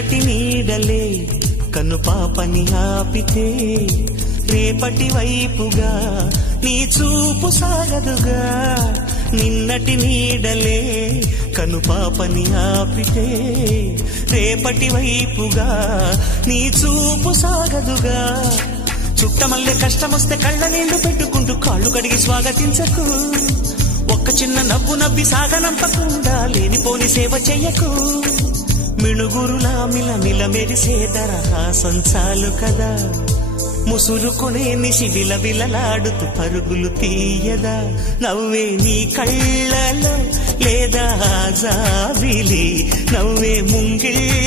నిన్నటి నీడలే కన్ను పాపని ఆపితే రేపటి వైపుగా నీ చూపు సాగదుగా. నిన్నటి నీడలే కన్ను పాపని ఆపితే రేపటి వైపుగా నీ చూపు సాగదుగా. చుట్టమల్లే కష్టమొస్తే కళ్ళ నీళ్లు పెట్టుకుంటూ కాళ్ళు కడిగి స్వాగతించకు. ఒక్క చిన్న నవ్వు నవ్వి సాగనంపకుండా లేనిపోని సేవ చెయ్యకు. మిణుగురులా మిలమిల మెరిసే దరహాసం చాలు కదా. ముసురుకునే నిశి విలవిలలాడుతూ పరుగులు తీయదా. నవ్వే నీ కళ్ళలో లేదా జాబిలి, నవ్వే ముంగిళ్ళ